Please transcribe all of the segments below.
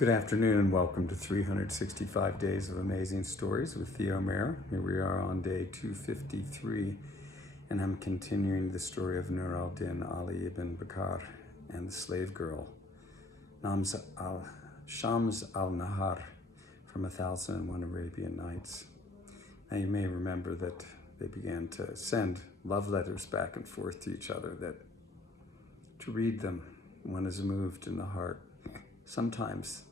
Good afternoon and welcome to 365 Days of Amazing Stories with Theo Mayer. Here we are on day 253 and I'm continuing the story of Nur al-Din Ali ibn Bakar and the slave girl Shams al-Nahar from 1001 Arabian Nights. Now you may remember that they began to send love letters back and forth to each other that to read them one is moved in the heart. Sometimes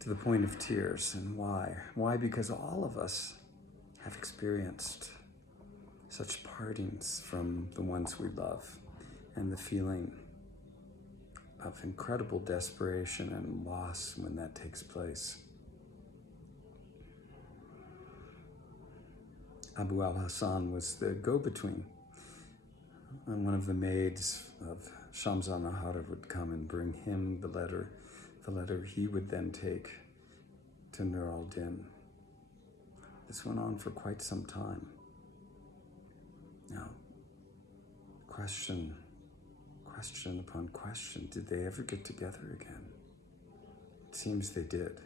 to the point of tears. And why? Why? Because all of us have experienced such partings from the ones we love and the feeling of incredible desperation and loss when that takes place. Abu al-Hassan was the go-between, and one of the maids of Shams al-Nahar would come and bring him the letter he would then take to Nur al-Din. This went on for quite some time. Now, question upon question, did they ever get together again? It seems they did.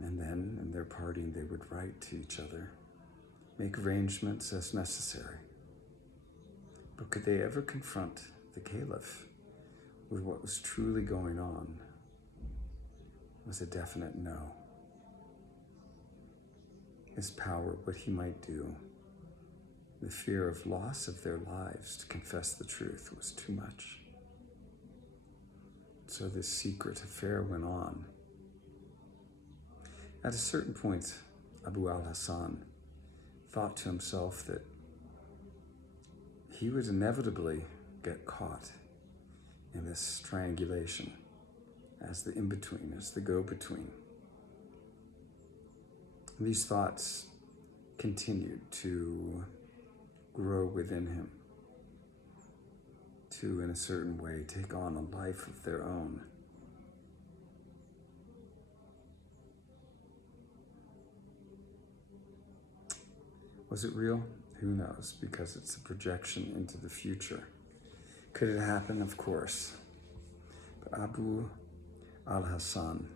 And then, in their parting, they would write to each other, make arrangements as necessary. But could they ever confront the Caliph with what was truly going on? Was a definite no. His power, what he might do, the fear of loss of their lives to confess the truth was too much. So this secret affair went on. At a certain point, Abu al-Hassan thought to himself that he would inevitably get caught in this triangulation as the in-between, as the go-between. These thoughts continued to grow within him, to, in a certain way, take on a life of their own. Was it real? Who knows, because it's a projection into the future. Could it happen? Of course. But Abu al-Hassan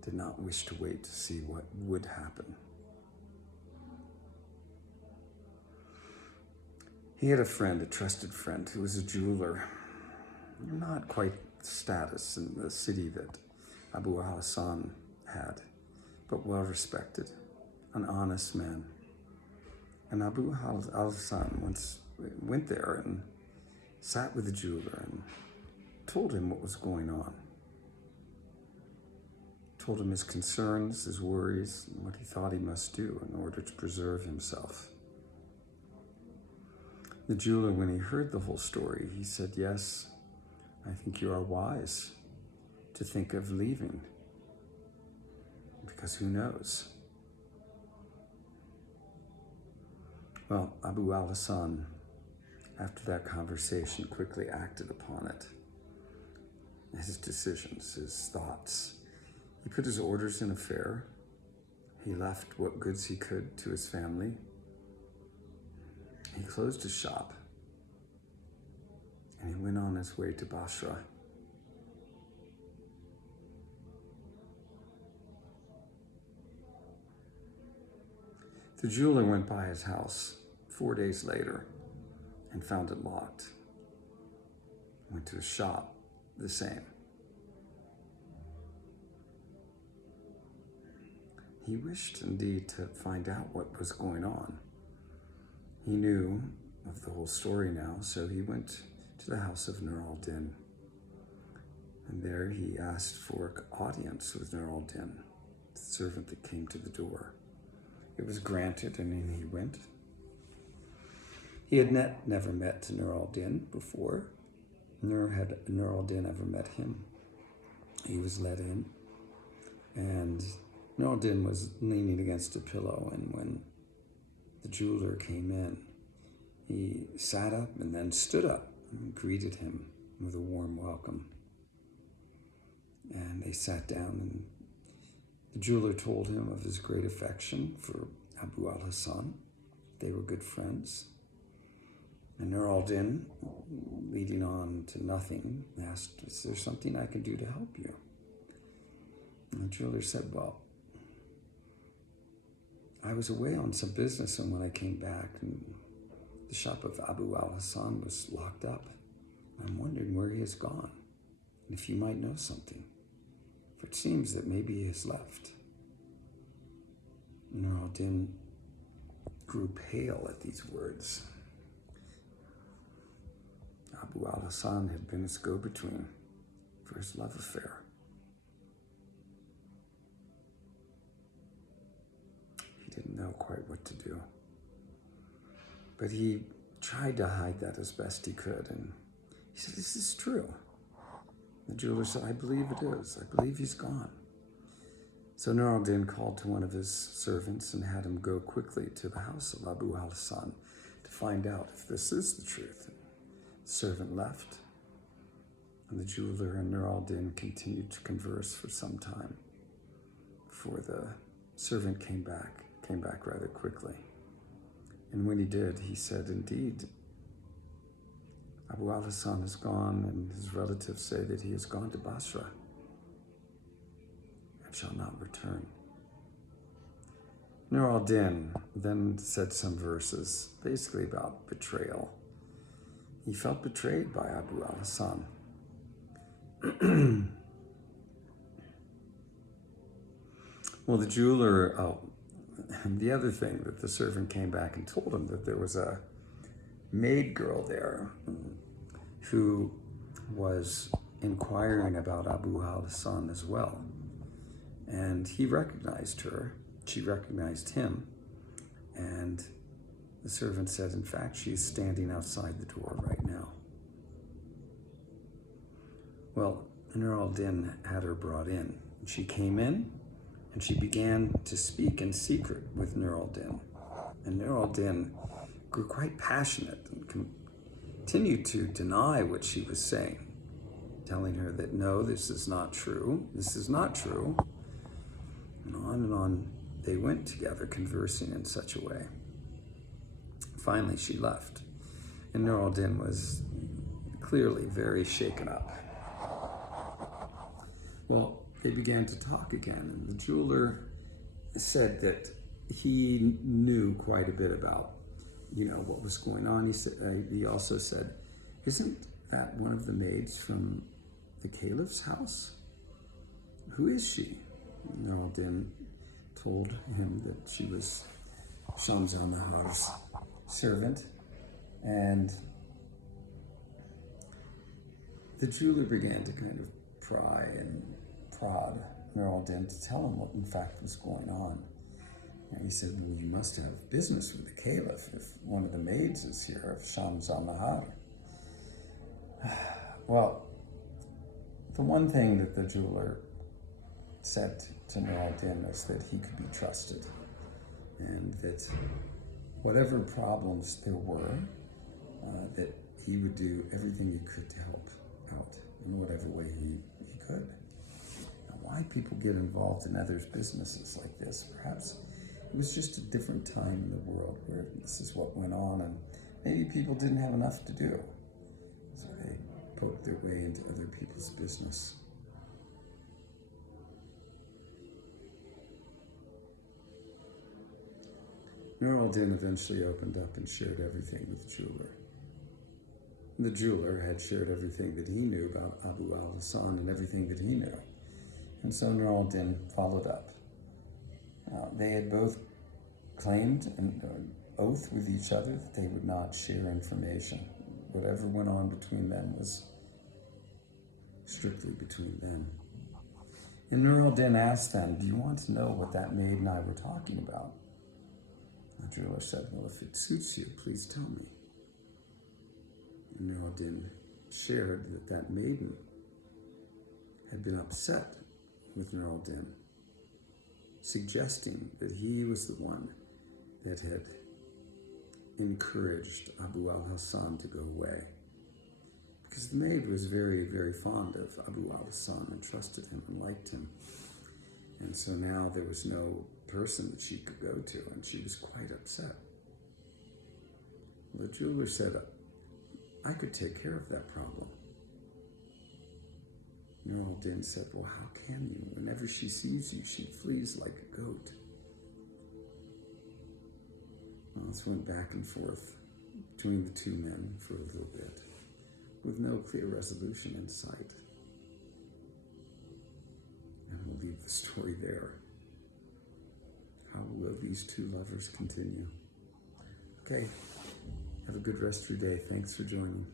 did not wish to wait to see what would happen. He had a friend, a trusted friend, who was a jeweler. Not quite status in the city that Abu al-Hassan had, but well respected, an honest man. And Abu al-Hassan once went there and sat with the jeweler and told him what was going on. Told him his concerns, his worries, and what he thought he must do in order to preserve himself. The jeweler, when he heard the whole story, he said, "Yes, I think you are wise to think of leaving, because who knows?" Well, Abu al-Hassan, after that conversation, quickly acted upon it. His decisions, his thoughts. He put his orders in affair. He left what goods he could to his family. He closed his shop. And he went on his way to Basra. The jeweler went by his house 4 days later and found it locked. Went to his shop, the same. He wished indeed to find out what was going on. He knew of the whole story now, so he went to the house of Nur al-Din. And there he asked for audience with Nur al-Din, the servant that came to the door. It was granted, and in he went. He had never met Nur al-Din before, nor had Nur al-Din ever met him. He was let in, and Nur al-Din was leaning against a pillow, and when the jeweler came in, he sat up and then stood up and greeted him with a warm welcome. And they sat down, and the jeweler told him of his great affection for Abu al-Hassan. They were good friends. And Nur al-Din, leading on to nothing, asked, "Is there something I can do to help you?" And the jeweler said, well, I was away on some business, and when I came back, the shop of Abu al-Hassan was locked up. I'm wondering where he has gone, and if you might know something, for it seems that maybe he has left. Nur al-Din grew pale at these words. Abu al-Hassan had been his go-between for his love affair. He didn't know quite what to do. But he tried to hide that as best he could, and he said, this is true. The jeweler said, I believe it is. I believe he's gone. So Nur al-Din called to one of his servants and had him go quickly to the house of Abu al-Hassan to find out if this is the truth. The servant left, and the jeweler and Nur al-Din continued to converse for some time before the servant came back rather quickly. And when he did, he said, indeed, Abu al-Hassan is gone, and his relatives say that he has gone to Basra and shall not return. Nur al-Din then said some verses, basically about betrayal. He felt betrayed by Abu al-Hassan. Well, the jeweler, the other thing that the servant came back and told him that there was a maid girl there who was inquiring about Abu al-Hassan as well. And he recognized her, she recognized him, and the servant said, in fact, she's standing outside the door right now. Well, Nur al-Din had her brought in. She came in, and she began to speak in secret with Nur al-Din. And Nur al-Din grew quite passionate and continued to deny what she was saying, telling her that, no, this is not true, this is not true. And on they went together, conversing in such a way. Finally, she left, and Nur al-Din was clearly very shaken up. Well, they began to talk again, and the jeweler said that he knew quite a bit about, what was going on. He also said, isn't that one of the maids from the caliph's house? Who is she? Nur al-Din told him that she was Shams al-Nahar's servant, and the jeweler began to kind of pry and prod Nur al-Din to tell him what in fact was going on. And he said, well, you must have business with the caliph if one of the maids is here, of Shams al-Nahar. Well, the one thing that the jeweler said to Nur al-Din was that he could be trusted, and that whatever problems there were, that he would do everything he could to help out in whatever way he could. Now, why people get involved in others' businesses like this, perhaps it was just a different time in the world where this is what went on, and maybe people didn't have enough to do, so they poked their way into other people's business. Nur al-Din eventually opened up and shared everything with the jeweler. The jeweler had shared everything that he knew about Abu al-Hassan and everything that he knew. And so Nur al-Din followed up. They had both claimed an oath with each other that they would not share information. Whatever went on between them was strictly between them. And Nur al-Din asked them, do you want to know what that maid and I were talking about? The jeweler said, well, if it suits you, please tell me. And Nur al-Din shared that maiden had been upset with Nur al-Din, suggesting that he was the one that had encouraged Abu al-Hassan to go away. Because the maid was very, very fond of Abu al-Hassan and trusted him and liked him. And so now there was no person that she could go to, and she was quite upset. The jeweler said, I could take care of that problem. Nur al-Din said, well, how can you? Whenever she sees you, she flees like a goat. Well, this went back and forth between the two men for a little bit, with no clear resolution in sight. And we'll leave the story there. How will these two lovers continue? Okay, have a good rest of your day. Thanks for joining.